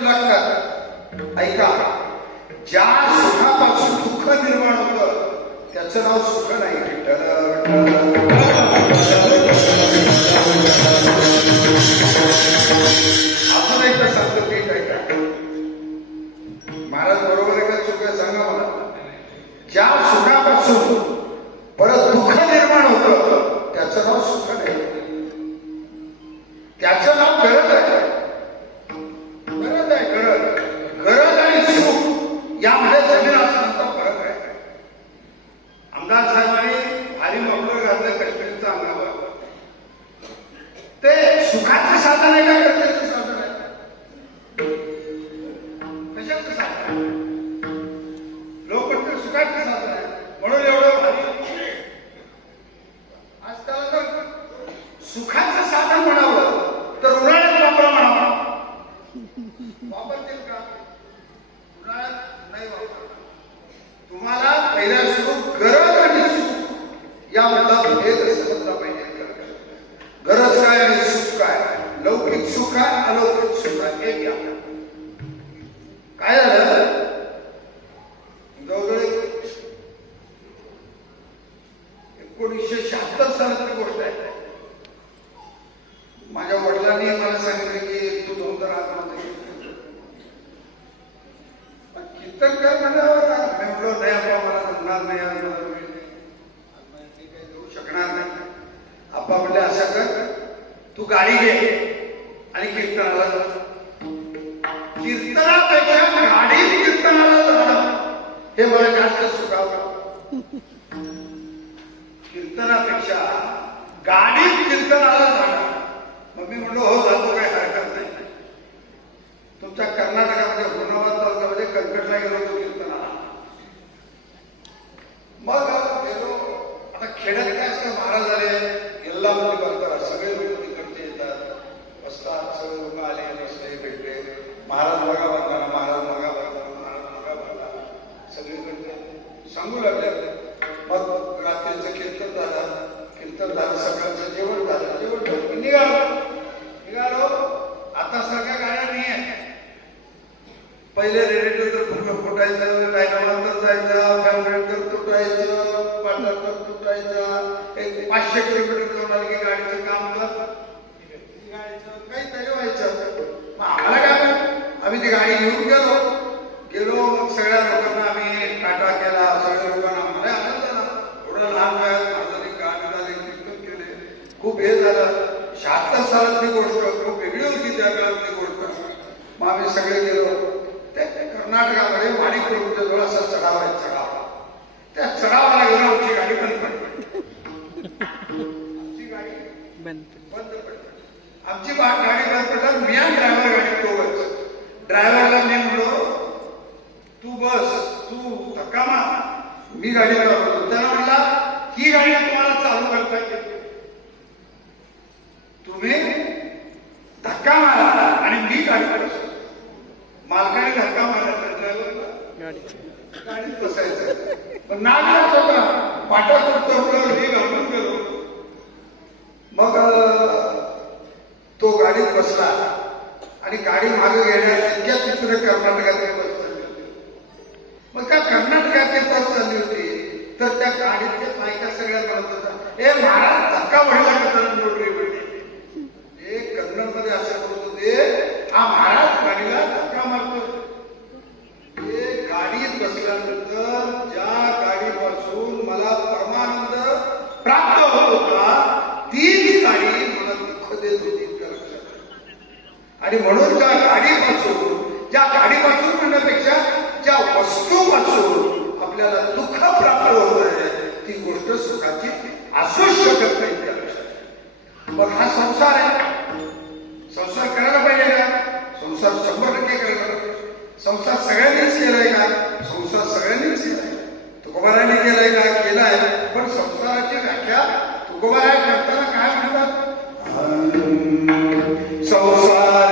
गोष्टी लागतात. ऐका, ज्या सुखापासून दुःख निर्माण होतं त्याचं नाव सुख नाही. अजून एकदा सांगतो की ऐका, महाराज बरोबर आहे का चुक आहे सांगा मला. ज्या सुखापासून परत दुःख निर्माण होतं त्याचं नाव सुख नाही, त्याचं नाव गरज आहे. गरज आहे, गरज. गरज आणि सुख यामध्ये जमीन आसमानचा फरक आहे. आमदार साहेबांनी भारी मफलर घातलं काश्मीरचं अंगावर. ते सुखाचं साधन आहे का गरजेचं साधन आहे? कशाचं साधन आहे? लोक म्हणतात सुखाचं साधन आहे म्हणून एवढं भारी. आजकाल तर सुखाचं साधन म्हणावं तर उन्हाळ्यात वापरा म्हणावं. वापरतील का? उन्हाळ्यात नाही वापरणार. तुम्हाला पहिल्या सुख, गरज आणि सुख यामधला भेद समजला पाहिजे. गरज काय आणि सुख काय? लौकिक सुख आहे, अलौकिक सुख आहे. हे घ्या. काय झालं, जवळजवळ 1976 सालाची गोष्ट आहे. माझ्या वडिलांनी मला सांगितलं की तू धोतर आतमध्ये कीर्तन कर म्हणावर नाही आपा मला जमणार नाही, काही देऊ शकणार नाही. आपा म्हणले असं कर, तू गाडी घे आणि कीर्तनाला जा. कीर्तनापेक्षा गाडीत कीर्तनाला जाणं हे मला जास्त सुखावं. कीर्तनापेक्षा गाडीत कीर्तनाला जाणं. मग मी म्हणलो हो जातो, काही हरकत नाही. तुमच्या कर्नाटकामध्ये हुनाबाद तालुक्यामध्ये कणकटला गेलो होतो कीर्तनाला. मग गेलो. आता खेड्यात काय असतं, महाराज आले गेल्ला मध्ये बघतात, सगळे लोक तिकडचे येतात, बसतात, सगळे लोक आले बसले भेटले. महाराज बघा बघताना, महाराज बघा बघताना, महाराज बघा बघताना सगळीकडे सांगू लागले. मग रात्रीचं कीर्तन झालं, कीर्तन झालं, सकाळचं जेवण झालं, जेवण झालं, निघालो. आता सगळ्या गाड्या नाही आहे. पहिले रेडिएटर फुटायचं, डायनामांतर जायचं, फॅब्रेटर तुटायचं, पाटांतर तुटायचं. 500 किलोमीटर जाऊन आले की गाडीचं काम कर काहीतरी व्हायचं. मग आम्हाला काय, आम्ही ती गाडी घेऊन गेलो. मग सगळ्या लोकांना आम्ही टाटा केला. सगळ्या लोकांना आम्हाला आनंद झाला. थोडं लहान वयात माझं गाडी झाले, कीर्तन केले, खूप हे झालं. 76 सालातली गोष्ट खूप वेगळी होती त्या काळातली गोष्ट. मग आम्ही सगळे गेलो. ते कर्नाटकामध्ये माणिकपूरच्या जवळ असा चढाव आहे, चढाव. त्या चढावाला गेलो, आमची गाडी बंद पडली. आमची गाडी बंद पडली. आमची गाडी बंद पडला. मी आणि ड्रायव्हर गाडी दोघंच. ड्रायव्हरला मी म्हणलो तू बस, तू धक्का मार, मी गाडी चालवतो. त्याला म्हणला ही गाडी तुम्हाला चालू करता येते, तुम्ही धक्का मारा आणि मी गाडी बसतो. मालकाने धक्का मारायचा, ड्रायव्हरला गाडीत बसायचं. पण नागराज होता, पाटा तुटतो, हे घालून गेलो. मग तो गाडीत बसला आणि गाडी मागे घेण्यात इतक्या तिकडे कर्नाटकातली बस चालली होती. मग त्या कर्नाटकातली बस चालली होती तर त्या गाडीतले बायका सगळ्या म्हणत होता, ए महाराज धक्का व्हायला करताना नोटरी पडली. एक कन्नडमध्ये असं बोलत होते, हा महाराज गाडीला धक्का मारतो. हे गाडीत बसल्यानंतर ज्या गाडीपासून मला परमानंद प्राप्त होत होता तीच गाडी मला दुःख देत होती. आणि म्हणून ज्या गाडीपासून म्हणण्यापेक्षा ज्या वस्तूपासून आपल्याला दुःख प्राप्त होत आहे ती गोष्ट सुखाची असूच शकत नाही. त्या लक्षात. मग हा संसार आहे, संसार करायला पाहिजे का? संसार 100% करायला पाहिजे. संसार सगळ्यांनीच केलाय का? संसार सगळ्यांनीच केलाय. तुकोबारायांनी केलाय का? केलाय. पण संसाराची व्याख्या तुकोबाराय करताना काय म्हणतात? संसार